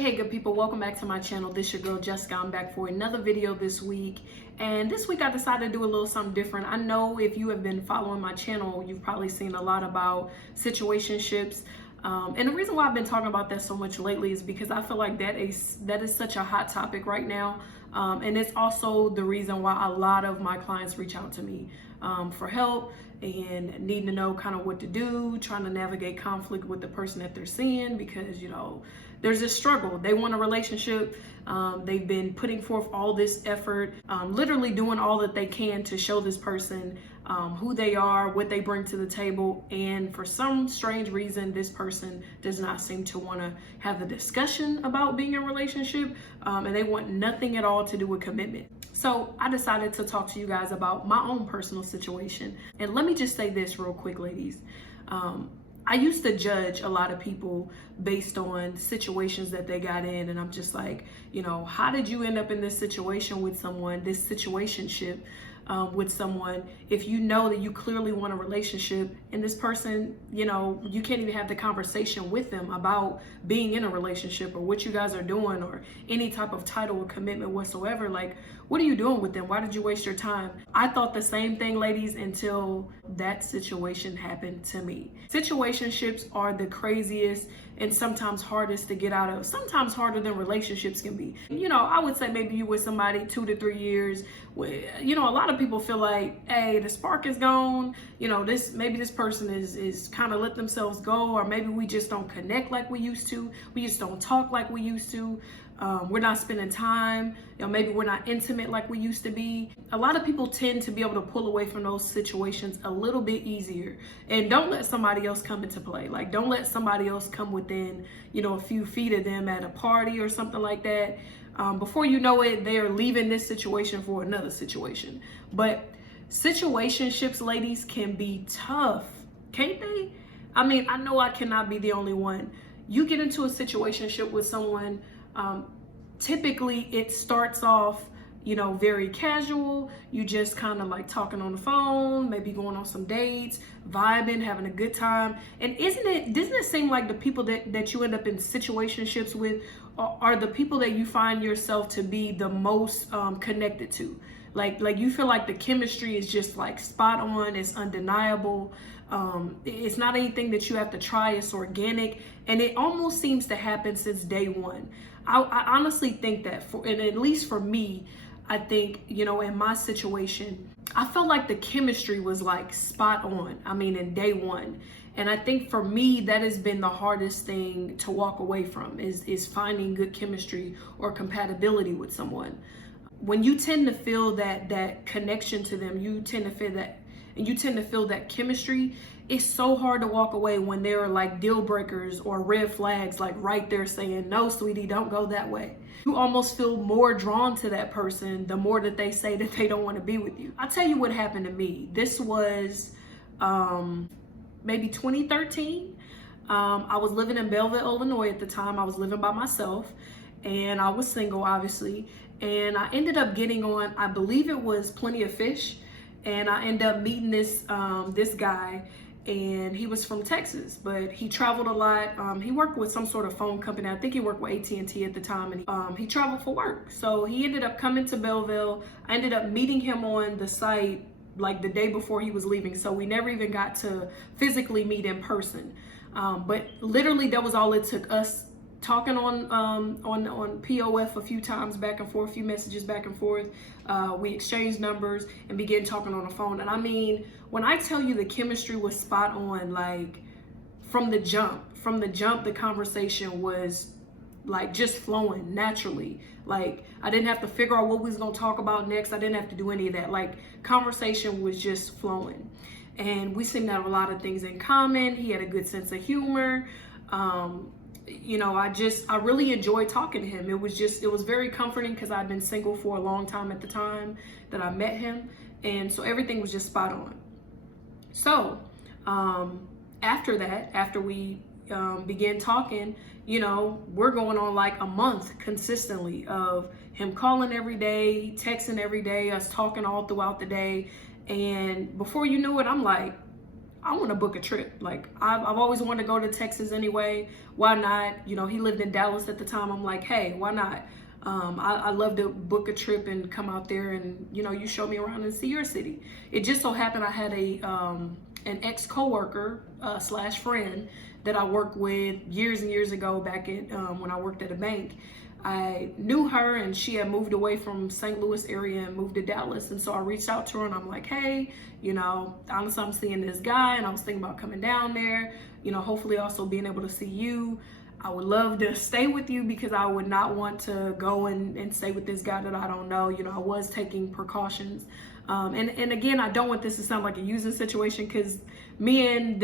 Hey good people, welcome back to my channel. This your girl Jessica. I'm back for another video this week, and this week I decided to do a little something different. I know if you have been following my channel, you've probably seen a lot about situationships, and the reason why I've been talking about that so much lately is because I feel like that is such a hot topic right now, and it's also the reason why a lot of my clients reach out to me for help and need to know kind of what to do, trying to navigate conflict with the person that they're seeing, because there's this struggle. They want a relationship. They've been putting forth all this effort, literally doing all that they can to show this person who they are, what they bring to the table. And for some strange reason, this person does not seem to want to have the discussion about being in a relationship, and they want nothing at all to do with commitment. So I decided to talk to you guys about my own personal situation. And let me just say this real quick, ladies. I used to judge a lot of people based on situations that they got in, and I'm just like, how did you end up in this situation with someone, this situationship with someone, if you know that you clearly want a relationship and this person, you can't even have the conversation with them about being in a relationship or what you guys are doing or any type of title or commitment whatsoever. Like, what are you doing with them? Why did you waste your time? I thought the same thing, ladies, until that situation happened to me. Situationships are the craziest and sometimes hardest to get out of, sometimes harder than relationships can be. I would say maybe you with somebody 2 to 3 years, a lot of people feel like, hey, the spark is gone, maybe this person is kind of let themselves go, or maybe we just don't connect like we used to, we just don't talk like we used to. We're not spending time, maybe we're not intimate like we used to be. A lot of people tend to be able to pull away from those situations a little bit easier. And don't let somebody else come into play. Like, don't let somebody else come within, a few feet of them at a party or something like that. Before you know it, they are leaving this situation for another situation. But situationships, ladies, can be tough, can't they? I mean, I know I cannot be the only one. You get into a situationship with someone, typically it starts off, very casual. You just kind of like talking on the phone, maybe going on some dates, vibing, having a good time. And doesn't it seem like the people that you end up in situationships with are the people that you find yourself to be the most connected to? Like you feel like the chemistry is just like spot on, it's undeniable. It's not anything that you have to try, it's organic, and it almost seems to happen since day one. I honestly think that, and at least for me, I think, in my situation, I felt like the chemistry was like spot on. I mean, in day one. And I think for me, that has been the hardest thing to walk away from is finding good chemistry or compatibility with someone. When you tend to feel that connection to them, you tend to feel that chemistry, it's so hard to walk away when there are like deal breakers or red flags like right there saying, no, sweetie, don't go that way. You almost feel more drawn to that person the more that they say that they don't want to be with you. I'll tell you what happened to me. This was maybe 2013. I was living in Belleville, Illinois at the time. I was living by myself and I was single, obviously. And I ended up getting on, I believe it was Plenty of Fish. And I ended up meeting this guy, and he was from Texas, but he traveled a lot. He worked with some sort of phone company. I think he worked with AT&T at the time, and he traveled for work. So he ended up coming to Belleville. I ended up meeting him on the site like the day before he was leaving. So we never even got to physically meet in person. But literally that was all it took, us talking on POF a few times back and forth, a few messages back and forth. We exchanged numbers and began talking on the phone. And I mean, when I tell you the chemistry was spot on, like from the jump, the conversation was like just flowing naturally. Like I didn't have to figure out what we was gonna talk about next. I didn't have to do any of that. Like conversation was just flowing. And we seemed to have a lot of things in common. He had a good sense of humor. I really enjoyed talking to him. It was very comforting because I'd been single for a long time at the time that I met him. And so everything was just spot on. So after we began talking, we're going on like a month consistently of him calling every day, texting every day, us talking all throughout the day. And before you knew it, I'm like, I want to book a trip. Like, I've always wanted to go to Texas anyway. Why not? You know, he lived in Dallas at the time. I'm like, hey, why not? I love to book a trip and come out there and, you know, you show me around and see your city. It just so happened I had an ex coworker slash friend that I worked with years and years ago back when I worked at a bank. I knew her and she had moved away from St. Louis area and moved to Dallas. And so I reached out to her and I'm like, hey, you know, honestly, I'm seeing this guy and I was thinking about coming down there, you know, hopefully also being able to see you. I would love to stay with you because I would not want to go and stay with this guy that I don't know. You know, I was taking precautions. And again, I don't want this to sound like a using situation, because me and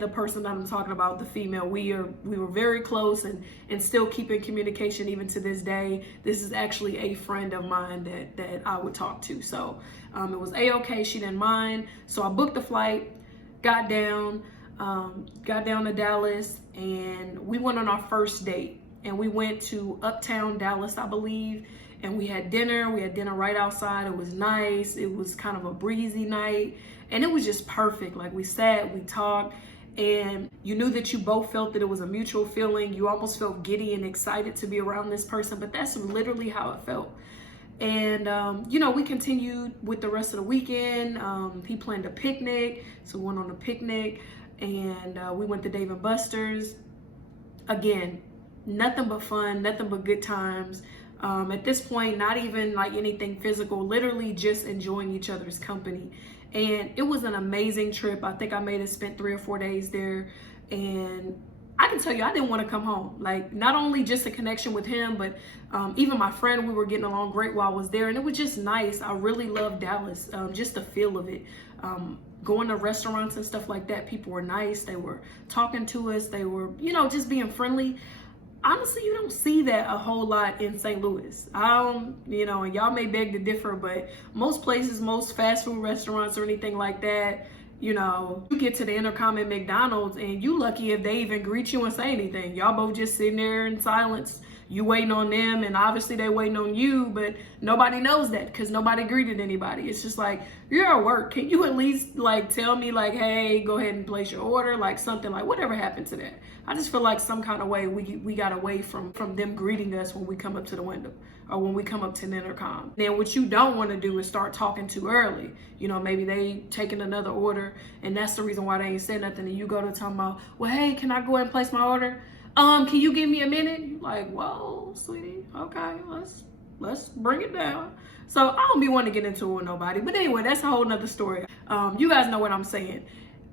the person that I'm talking about, the female, we were very close and still keep in communication even to this day. This is actually a friend of mine that I would talk to. So it was a-okay. She didn't mind. So I booked the flight, got down to Dallas, and we went on our first date. And we went to Uptown Dallas, I believe. And we had dinner. We had dinner right outside. It was nice. It was kind of a breezy night. And it was just perfect. Like, we sat, we talked, and you knew that you both felt that it was a mutual feeling. You almost felt giddy and excited to be around this person, but that's literally how it felt. And, you know, we continued with the rest of the weekend. He planned a picnic, so we went on a picnic, and we went to Dave & Buster's. Again, nothing but fun, nothing but good times. At this point, not even like anything physical, literally just enjoying each other's company. And it was an amazing trip. I think I may have spent 3 or 4 days there. And I can tell you, I didn't want to come home. Like, not only just a connection with him, but even my friend, we were getting along great while I was there. And it was just nice. I really loved Dallas, just the feel of it. Going to restaurants and stuff like that, people were nice. They were talking to us. They were, you know, just being friendly. Honestly, you don't see that a whole lot in St. Louis. You know, and y'all may beg to differ, but most places, most fast food restaurants or anything like that, you know, you get to the intercom at McDonald's and you lucky if they even greet you and say anything. Y'all both just sitting there in silence. You waiting on them, and obviously they waiting on you, but nobody knows that because nobody greeted anybody. It's just like, you're at work. Can you at least like tell me like, hey, go ahead and place your order, like something, like whatever happened to that? I just feel like some kind of way we got away from them greeting us when we come up to the window or when we come up to the intercom. Then what you don't want to do is start talking too early. You know, maybe they taking another order, and that's the reason why they ain't said nothing. And you go to talking about, well, hey, can I go ahead and place my order? Can you give me a minute? You're like, whoa, sweetie, okay, let's bring it down. So I don't be wanting to get into it with nobody. But anyway, that's a whole nother story. You guys know what I'm saying.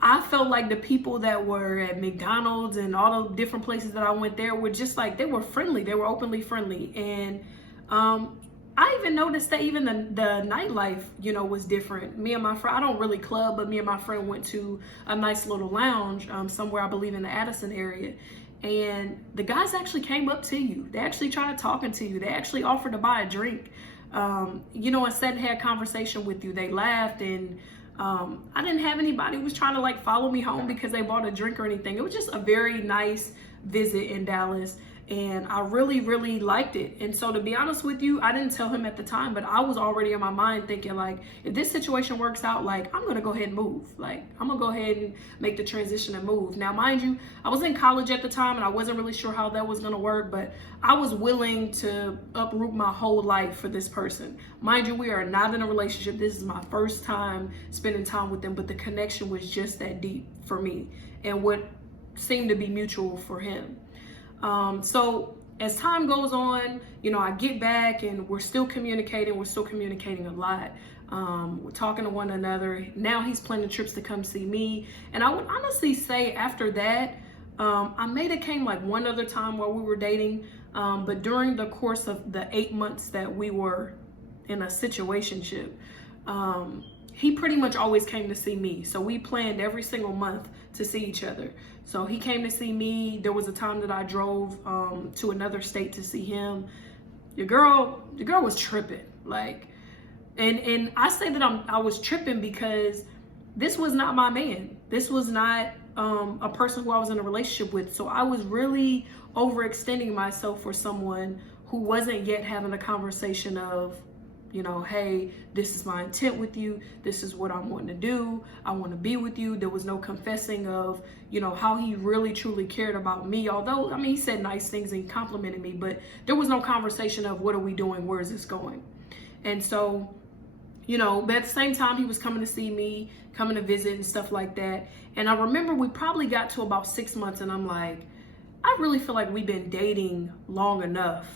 I felt like the people that were at McDonald's and all the different places that I went there were just like, they were friendly. They were openly friendly. And I even noticed that even the nightlife, you know, was different. Me and my friend, I don't really club, but me and my friend went to a nice little lounge somewhere, I believe in the Addison area. And the guys actually came up to you. They actually tried talking to you. They actually offered to buy a drink, you know, and sat and had conversation with you. They laughed, and I didn't have anybody who was trying to like follow me home because they bought a drink or anything. It was just a very nice visit in Dallas. And I really, really liked it. And so to be honest with you, I didn't tell him at the time, but I was already in my mind thinking like, if this situation works out, like I'm gonna go ahead and move. Like I'm gonna go ahead and make the transition and move. Now, mind you, I was in college at the time and I wasn't really sure how that was gonna work, but I was willing to uproot my whole life for this person. Mind you, we are not in a relationship. This is my first time spending time with them, but the connection was just that deep for me and what seemed to be mutual for him. So as time goes on, you know, I get back and we're still communicating. We're still communicating a lot. We're talking to one another. Now he's planning trips to come see me. And I would honestly say after that, I may have came like one other time while we were dating. But during the course of the 8 months that we were in a situationship, he pretty much always came to see me. So we planned every single month to see each other. So he came to see me. There was a time that I drove to another state to see him. Your girl was tripping. Like, and I say that I was tripping because this was not my man. This was not a person who I was in a relationship with. So I was really overextending myself for someone who wasn't yet having a conversation of you know, hey, this is my intent with you. This is what I'm wanting to do. I want to be with you. There was no confessing of, you know, how he really truly cared about me. Although, I mean, he said nice things and complimented me, but there was no conversation of what are we doing? Where is this going? And so, you know, but at the same time, he was coming to see me, coming to visit and stuff like that. And I remember we probably got to about 6 months and I'm like, I really feel like we've been dating long enough.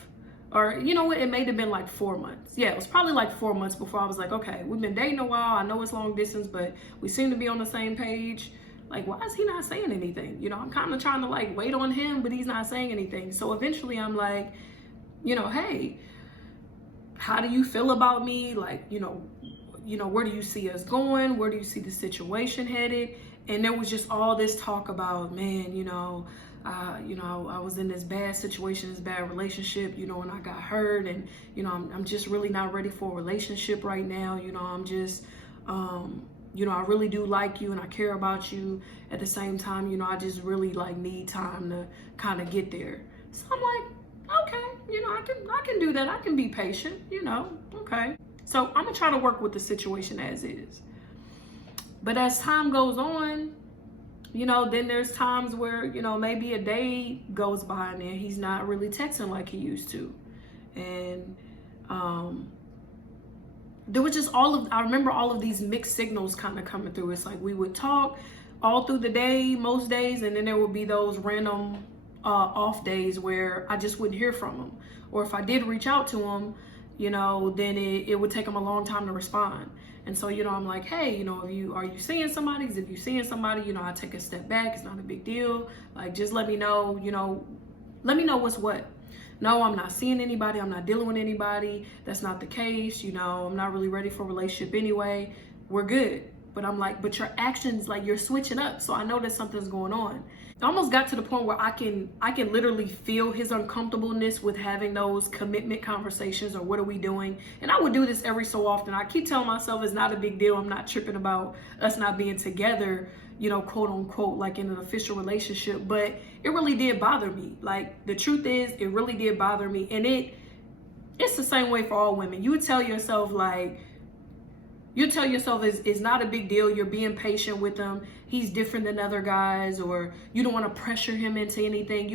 Or, you know what, it may have been like 4 months. Yeah, it was probably like 4 months before I was like, okay, we've been dating a while. I know it's long distance, but we seem to be on the same page. Like, why is he not saying anything? You know, I'm kind of trying to like wait on him, but he's not saying anything. So eventually I'm like, you know, hey, how do you feel about me? Like, you know, where do you see us going? Where do you see the situation headed? And there was just all this talk about, man, I was in this bad situation, this bad relationship, you know, and I got hurt, and, you know, I'm just really not ready for a relationship right now. You know, I'm just, I really do like you and I care about you. At the same time, you know, I just really like need time to kind of get there. So I'm like, okay, you know, I can do that. I can be patient, you know, okay. So I'm gonna try to work with the situation as is. But as time goes on, you know, then there's times where, you know, maybe a day goes by and then he's not really texting like he used to. And there was just I remember all of these mixed signals kind of coming through. It's like we would talk all through the day, most days, and then there would be those random off days where I just wouldn't hear from him. Or if I did reach out to him, you know, then it would take him a long time to respond. And so, you know, I'm like, hey, you know, are you seeing somebody? Because if you're seeing somebody, you know, I take a step back. It's not a big deal. Like, just let me know, you know, let me know what's what. No, I'm not seeing anybody. I'm not dealing with anybody. That's not the case. You know, I'm not really ready for a relationship anyway. We're good. But I'm like, but your actions, like, you're switching up. So I know that something's going on. It almost got to the point where I can literally feel his uncomfortableness with having those commitment conversations, or what are we doing? And I would do this every so often. I keep telling myself it's not a big deal. I'm not tripping about us not being together, you know, quote unquote, like in an official relationship. But it really did bother me. Like, the truth is, it really did bother me. And it's the same way for all women. You would tell yourself, like, it's not a big deal. You're being patient with him. He's different than other guys, or you don't want to pressure him into anything.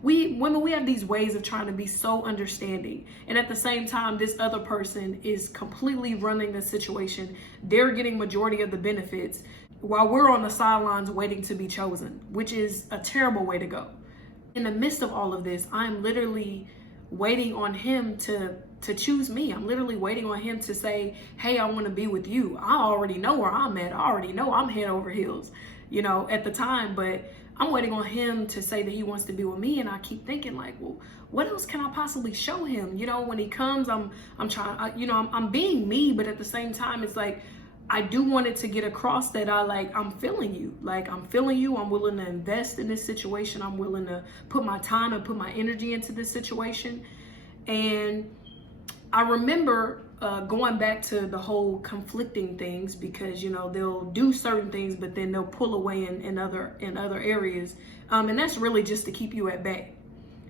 We have these ways of trying to be so understanding. And at the same time, this other person is completely running the situation. They're getting majority of the benefits while we're on the sidelines waiting to be chosen, which is a terrible way to go. In the midst of all of this, I'm literally waiting on him to choose me. I'm literally waiting on him to say, hey, I want to be with you. I already know where I'm at. I already know I'm head over heels, you know, at the time, but I'm waiting on him to say that he wants to be with me. And I keep thinking, like, well, what else can I possibly show him? You know, when he comes, I'm trying, I'm being me, but at the same time, it's like, I do want it to get across that I'm feeling you. Like, I'm feeling you. I'm willing to invest in this situation. I'm willing to put my time and put my energy into this situation. And I remember going back to the whole conflicting things, because, you know, they'll do certain things, but then they'll pull away in other areas. And that's really just to keep you at bay.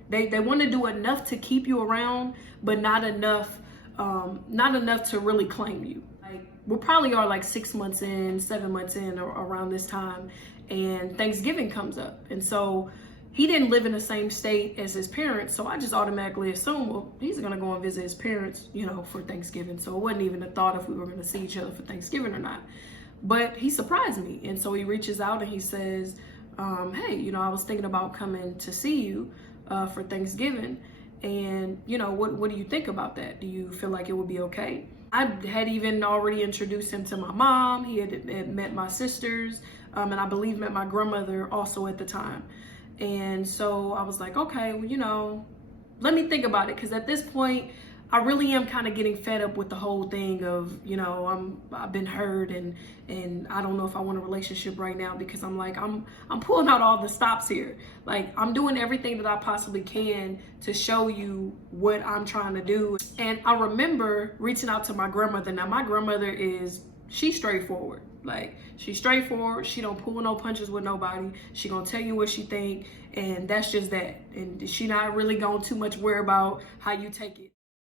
They want to do enough to keep you around, but not enough to really claim you. Like, we probably are like 6 months in, 7 months in, or around this time, and Thanksgiving comes up. And so he didn't live in the same state as his parents, so I just automatically assumed, well, he's gonna go and visit his parents, you know, for Thanksgiving. So it wasn't even a thought if we were gonna see each other for Thanksgiving or not. But he surprised me, and so he reaches out and he says, hey, you know, I was thinking about coming to see you for Thanksgiving, and, you know, what do you think about that? Do you feel like it would be okay? I had even already introduced him to my mom. He had met my sisters, and I believe met my grandmother also at the time. And so I was like, okay, well, you know, let me think about it. Because at this point, I really am kind of getting fed up with the whole thing of, you know, I've been hurt, and I don't know if I want a relationship right now, because I'm like, I'm pulling out all the stops here. Like, I'm doing everything that I possibly can to show you what I'm trying to do. And I remember reaching out to my grandmother. Now, my grandmother she's straightforward. Like, she's straightforward. She don't pull no punches with nobody. She gonna tell you what she think, and that's just that. And she not really gonna too much worry about how you take it.